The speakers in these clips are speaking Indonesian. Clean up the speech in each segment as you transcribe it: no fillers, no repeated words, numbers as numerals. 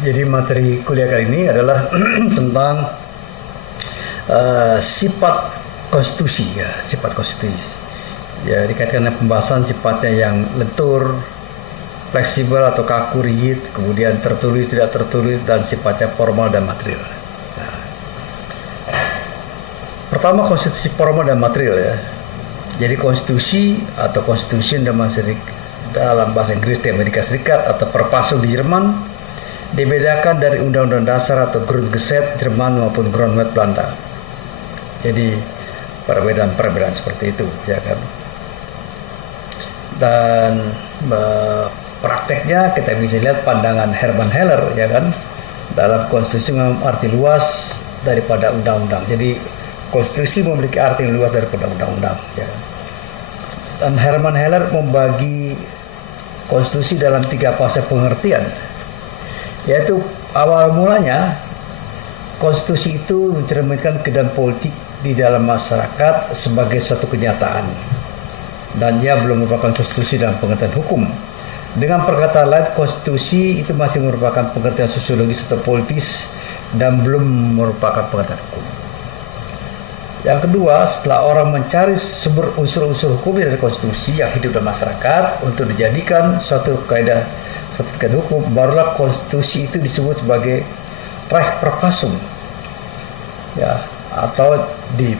Jadi materi kuliah kali ini adalah tentang sifat konstitusi, ya, sifat konstitusi. Ya, dikaitkan dengan pembahasan sifatnya yang lentur, fleksibel atau kaku, rigid, kemudian tertulis, tidak tertulis, dan sifatnya formal dan material. Nah, pertama, konstitusi formal dan material, ya. Jadi konstitusi atau constitution dalam bahasa Inggris di Amerika Serikat atau Verfassung di Jerman dibedakan dari Undang-Undang Dasar atau Grundgesetz Jerman maupun Grondwet Belanda. Jadi perbedaan-perbedaan seperti itu, ya kan. Dan prakteknya kita bisa lihat pandangan Herman Heller, ya kan, dalam konstitusi memiliki arti luas daripada undang-undang. Jadi konstitusi memiliki arti yang luas daripada undang-undang, ya kan. Dan Herman Heller membagi konstitusi dalam 3 fase pengertian, yaitu awal mulanya konstitusi itu mencerminkan keadaan politik di dalam masyarakat sebagai suatu kenyataan, dan ia belum merupakan konstitusi dalam pengertian hukum. Dengan perkataan lain, konstitusi itu masih merupakan pengertian sosiologis atau politis dan belum merupakan pengertian hukum. Yang kedua, setelah orang mencari sumber unsur-unsur hukum dari konstitusi yang hidup dalam masyarakat untuk dijadikan suatu kaidah hukum, barulah konstitusi itu disebut sebagai Rechtsverfassung, ya, atau di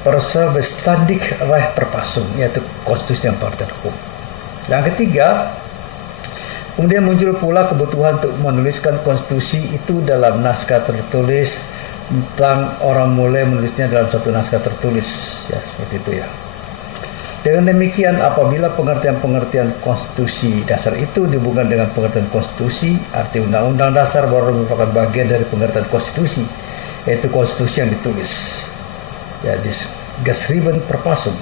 Verfassungsbestandig Rechtsverfassung, yaitu konstitusi yang pengertian hukum. Yang ketiga, kemudian muncul pula kebutuhan untuk menuliskan konstitusi itu dalam naskah tertulis, tentang orang mulai menulisnya dalam suatu naskah tertulis, ya, seperti itu, ya. Dengan demikian, apabila pengertian-pengertian konstitusi dasar itu dihubungkan dengan pengertian konstitusi, arti undang-undang dasar baru merupakan bagian dari pengertian konstitusi, yaitu konstitusi yang ditulis, ya, Geschrieben Verfassung.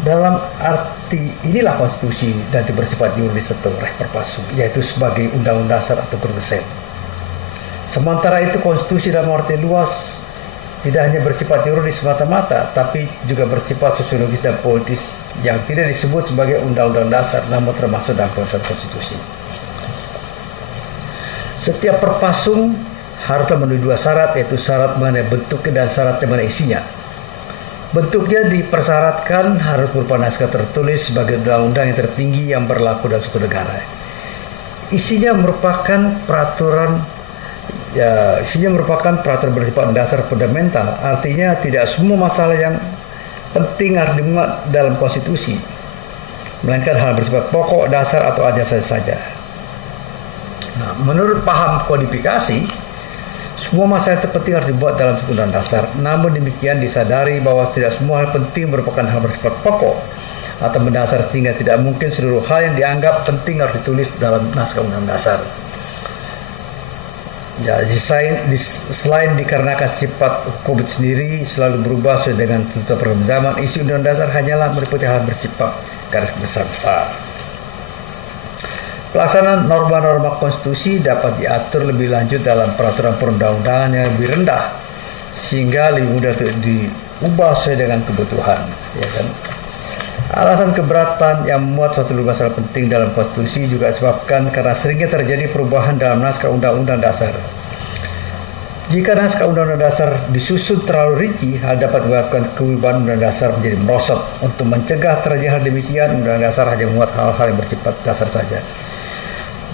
Dalam arti inilah konstitusi dan bersifat juridis atau Rechtsverfassung, yaitu sebagai undang-undang dasar atau Grundgesetz. Sementara itu konstitusi dalam arti luas tidak hanya bersifat juridis semata-mata, tapi juga bersifat sosiologis dan politis yang tidak disebut sebagai undang-undang dasar, namun termasuk dalam pengertian konstitusi. Setiap Verfassung haruslah memenuhi 2 syarat, yaitu syarat mengenai bentuknya dan syarat mengenai isinya. Bentuknya dipersyaratkan harus berupa naskah tertulis sebagai undang-undang yang tertinggi yang berlaku dalam suatu negara. Isinya merupakan peraturan bersifat dasar fundamental, artinya tidak semua masalah yang penting harus dimuat dalam konstitusi, melainkan hal bersifat pokok, dasar, atau aja saja. Nah, menurut paham kodifikasi, semua masalah terpenting harus dibuat dalam suatu undang dasar. Namun demikian disadari bahwa tidak semua hal penting merupakan hal bersifat pokok atau mendasar, sehingga tidak mungkin seluruh hal yang dianggap penting harus ditulis dalam naskah undang dasar. Ya, selain dikarenakan sifat hukum itu sendiri selalu berubah sesuai dengan tuntutan perkembangan zaman, isi undang dasar hanyalah meliputi hal bersifat garis besar-besar. Pelaksanaan norma-norma konstitusi dapat diatur lebih lanjut dalam peraturan perundang-undangan yang lebih rendah, sehingga lebih mudah untuk diubah sesuai dengan kebutuhan, ya kan. Alasan keberatan yang memuat suatu masalah penting dalam konstitusi juga disebabkan karena seringnya terjadi perubahan dalam naskah undang-undang dasar. Jika naskah undang-undang dasar disusun terlalu rinci, hal dapat menyebabkan kewibawan undang dasar menjadi merosot. Untuk mencegah terjadi hal demikian, undang dasar hanya memuat hal-hal yang bersifat dasar saja.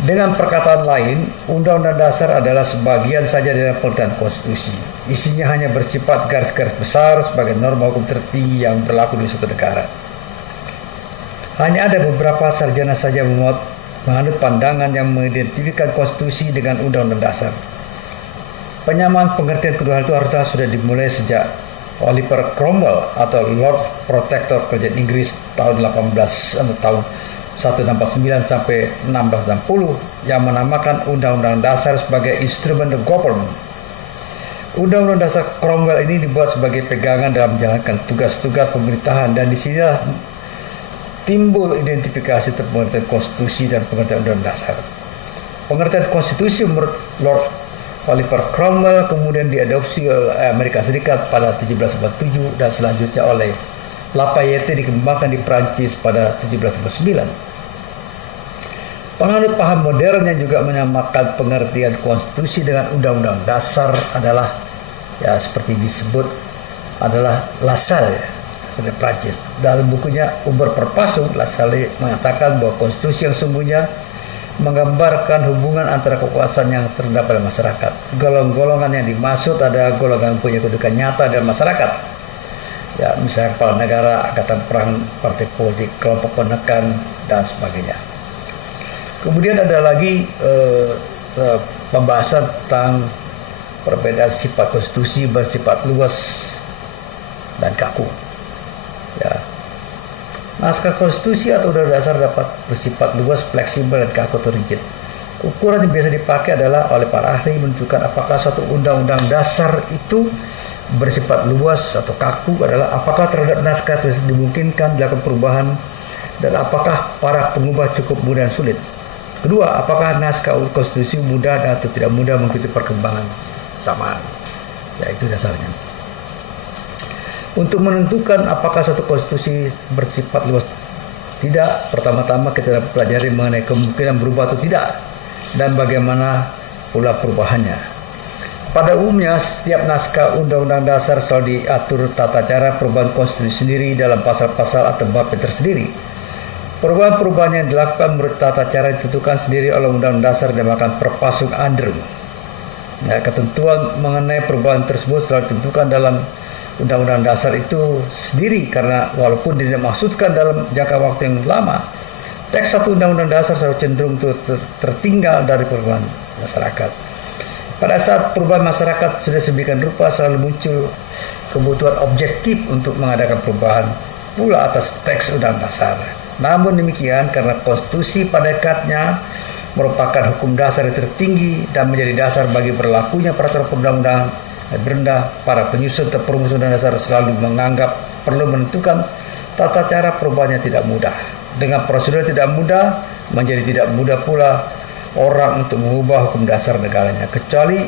Dengan perkataan lain, undang-undang dasar adalah sebagian saja dari pengertian konstitusi. Isinya hanya bersifat garis-garis besar sebagai norma hukum tertinggi yang berlaku di suatu negara. Hanya ada beberapa sarjana saja menganut pandangan yang mengidentifikasikan konstitusi dengan undang-undang dasar. Penyamaan pengertian kedua hal itu harusnya sudah dimulai sejak Oliver Cromwell atau Lord Protector Kerajaan Inggris tahun 1649 sampai 1660 yang menamakan undang-undang dasar sebagai instrument of government. Undang-undang dasar Cromwell ini dibuat sebagai pegangan dalam menjalankan tugas-tugas pemerintahan, dan disinilah timbul identifikasi pengertian konstitusi dan pengertian undang-undang dasar. Pengertian konstitusi menurut Lord Oliver Cromwell kemudian diadopsi oleh Amerika Serikat pada 1747 dan selanjutnya oleh Lafayette dikembangkan di Prancis pada 1749. Penganut paham modern yang juga menyamakan pengertian konstitusi dengan undang-undang dasar adalah ya seperti disebut adalah Lassalle dari Prancis. Dalam bukunya Uber Perpasum, Lassalle mengatakan bahwa konstitusi yang sungguhnya menggambarkan hubungan antara kekuasaan yang terdapat dalam masyarakat. Golongan-golongan yang dimaksud adalah golongan punya kedudukan nyata dalam masyarakat. Ya, misalnya kepala negara, angkatan perang, partai politik, kelompok penekan, dan sebagainya. Kemudian ada lagi pembahasan tentang perbedaan sifat konstitusi bersifat luas dan kaku. Ya. Naskah konstitusi atau undang-undang dasar dapat bersifat luas, fleksibel, dan kaku atau rigid. Ukuran yang biasa dipakai adalah oleh para ahli menentukan apakah suatu undang-undang dasar itu bersifat luas atau kaku adalah apakah terhadap naskah tersebut dimungkinkan dilakukan perubahan dan apakah para pengubah cukup mudah dan sulit. Kedua, apakah naskah konstitusi mudah atau tidak mudah mengikuti perkembangan zaman. Ya, itu dasarnya. Untuk menentukan apakah suatu konstitusi bersifat luas tidak, pertama-tama kita dapat pelajari mengenai kemungkinan berubah atau tidak dan bagaimana pula perubahannya. Pada umumnya, setiap naskah undang-undang dasar selalu diatur tata cara perubahan konstitusi sendiri dalam pasal-pasal atau bab tersendiri. Perubahan-perubahan yang dilakukan menurut tata cara ditentukan sendiri oleh undang-undang dasar dan dinamakan Perpasung Andrum. Ya, ketentuan mengenai perubahan tersebut selalu ditentukan dalam undang-undang dasar itu sendiri karena walaupun tidak dimaksudkan dalam jangka waktu yang lama, teks satu undang-undang dasar selalu cenderung tertinggal dari perubahan masyarakat. Pada saat perubahan masyarakat sudah sedemikian rupa, selalu muncul kebutuhan objektif untuk mengadakan perubahan pula atas teks undang dasar. Namun demikian, karena konstitusi pada dekatnya merupakan hukum dasar yang tertinggi dan menjadi dasar bagi berlakunya peraturan perundang-undangan berendah, para penyusun atau perumus undang dasar selalu menganggap perlu menentukan tata cara perubahannya tidak mudah. Dengan prosedur tidak mudah, menjadi tidak mudah pula orang untuk mengubah hukum dasar negaranya, kecuali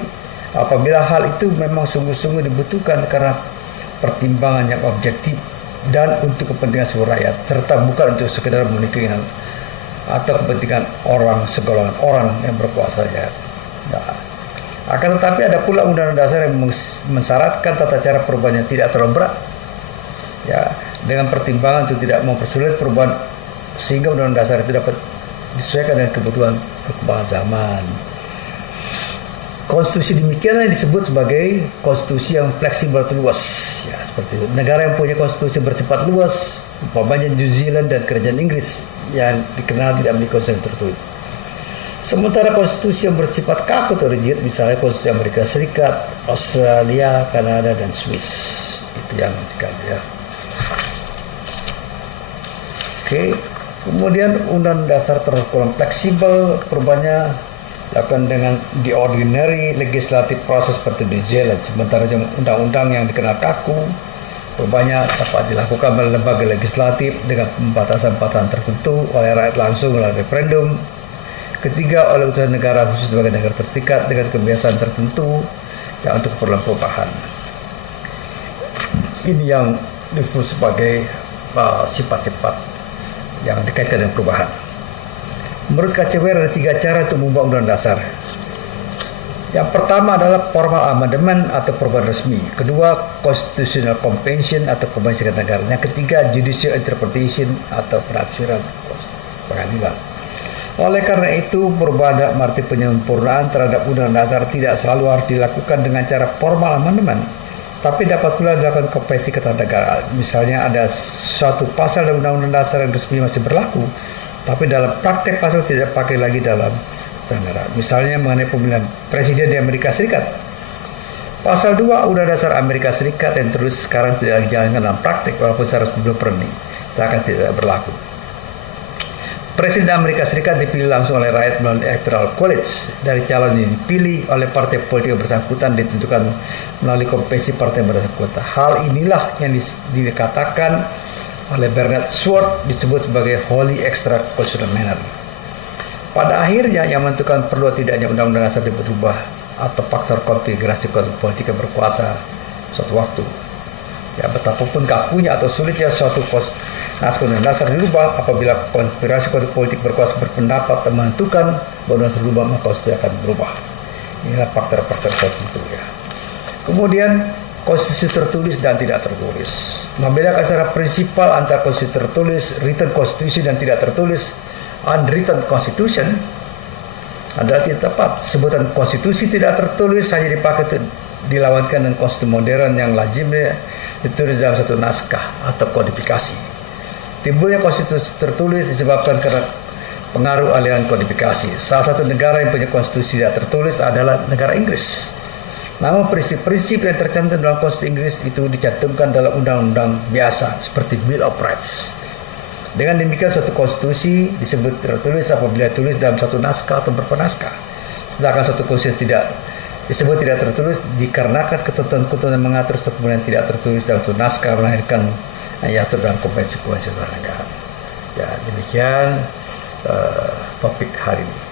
apabila hal itu memang sungguh-sungguh dibutuhkan karena pertimbangan yang objektif dan untuk kepentingan seluruh rakyat, serta bukan untuk sekedar memenuhi keinginan atau kepentingan orang segolongan orang yang berkuasa saja. Nah, akan tetapi ada pula undang-undang dasar yang mensyaratkan tata cara perubahannya tidak terlalu berat, ya, dengan pertimbangan untuk tidak mempersulit perubahan sehingga undang-undang dasar itu dapat disesuaikan dengan kebutuhan perkembangan zaman. Konstitusi demikianlah yang disebut sebagai konstitusi yang fleksibel atau luas. Ya, seperti itu. Negara yang punya konstitusi bersifat luas, umpamanya New Zealand dan kerajaan Inggris yang dikenal tidak memiliki konstitusi yang tertulis. Sementara konstitusi yang bersifat kaku atau rigid, misalnya konstitusi Amerika Serikat, Australia, Kanada, dan Swiss, itu yang dikatakan. Ya. Oke, kemudian undang dasar tergolong fleksibel, perubahannya dilakukan dengan the ordinary legislative process seperti di New Zealand. Sementara undang-undang yang dikenal kaku, perubahannya dapat dilakukan oleh lembaga legislatif dengan pembatasan-pembatasan tertentu oleh rakyat langsung melalui referendum. Ketiga, oleh utusan negara khusus sebagai negara terdekat dengan kebiasaan tertentu yang untuk keperluan perubahan. Ini yang disebut sebagai sifat-sifat yang dikaitkan dengan perubahan. Menurut KCWR ada 3 cara untuk mengubah undang-undang dasar. Yang pertama adalah formal amendment atau perubahan resmi. Kedua, constitutional convention atau konvensi negara. Yang ketiga, judicial interpretation atau penafsiran pengadilan. Oleh karena itu, perubahan dalam arti penyempurnaan terhadap undang-undang dasar tidak selalu harus dilakukan dengan cara formal amendment, tapi dapat pula dilakukan konvensi ketatanegaraan. Misalnya ada suatu pasal dalam undang-undang dasar yang resmi masih berlaku, tapi dalam praktek pasal tidak pakai lagi dalam negara. Misalnya mengenai pemilihan presiden di Amerika Serikat. Pasal 2 Undang Dasar Amerika Serikat yang terus sekarang tidak dijalankan dalam praktek walaupun secara sebelum pernah akan tidak berlaku. Presiden Amerika Serikat dipilih langsung oleh rakyat melalui Electoral College. Dari calon yang dipilih oleh partai politik yang bersangkutan ditentukan melalui konvensi partai yang bersangkutan. Hal inilah yang dikatakan oleh Bernard Swartz disebut sebagai wholly extra constitutional manner. Pada akhirnya yang menentukan perlu tidaknya undang-undang dasar berubah atau faktor konfigurasi politik yang berkuasa suatu waktu. Ya, betapapun kakunya atau sulitnya suatu Naskah Undang-Undang Dasar dirubah apabila konspirasi politik berkuasa berpendapat dan menentukan bahwa Undang-Undang dirubah, maka konstitusi akan berubah. Inilah faktor-faktor tertentu ya. Kemudian konstitusi tertulis dan tidak tertulis. Membedakan secara prinsipal antara konstitusi tertulis, written constitution dan tidak tertulis, unwritten constitution adalah tidak tepat. Sebutan konstitusi tidak tertulis hanya dipakai untuk dilawankan dengan konstitusi modern yang lazimnya ditulis dalam satu naskah atau kodifikasi. Timbulnya konstitusi tertulis disebabkan karena pengaruh aliran kodifikasi. Salah satu negara yang punya konstitusi tidak tertulis adalah negara Inggris. Namun prinsip-prinsip yang tercantum dalam konstitusi Inggris itu dicantumkan dalam undang-undang biasa seperti Bill of Rights. Dengan demikian suatu konstitusi disebut tertulis apabila ditulis dalam satu naskah atau beberapa naskah. Sedangkan suatu konstitusi disebut tidak tertulis dikarenakan ketentuan-ketentuan yang mengatur atau kemudian tidak tertulis dalam satu naskah melahirkan yang diatur dalam konvensi luar negara. Ya, demikian topik hari ini.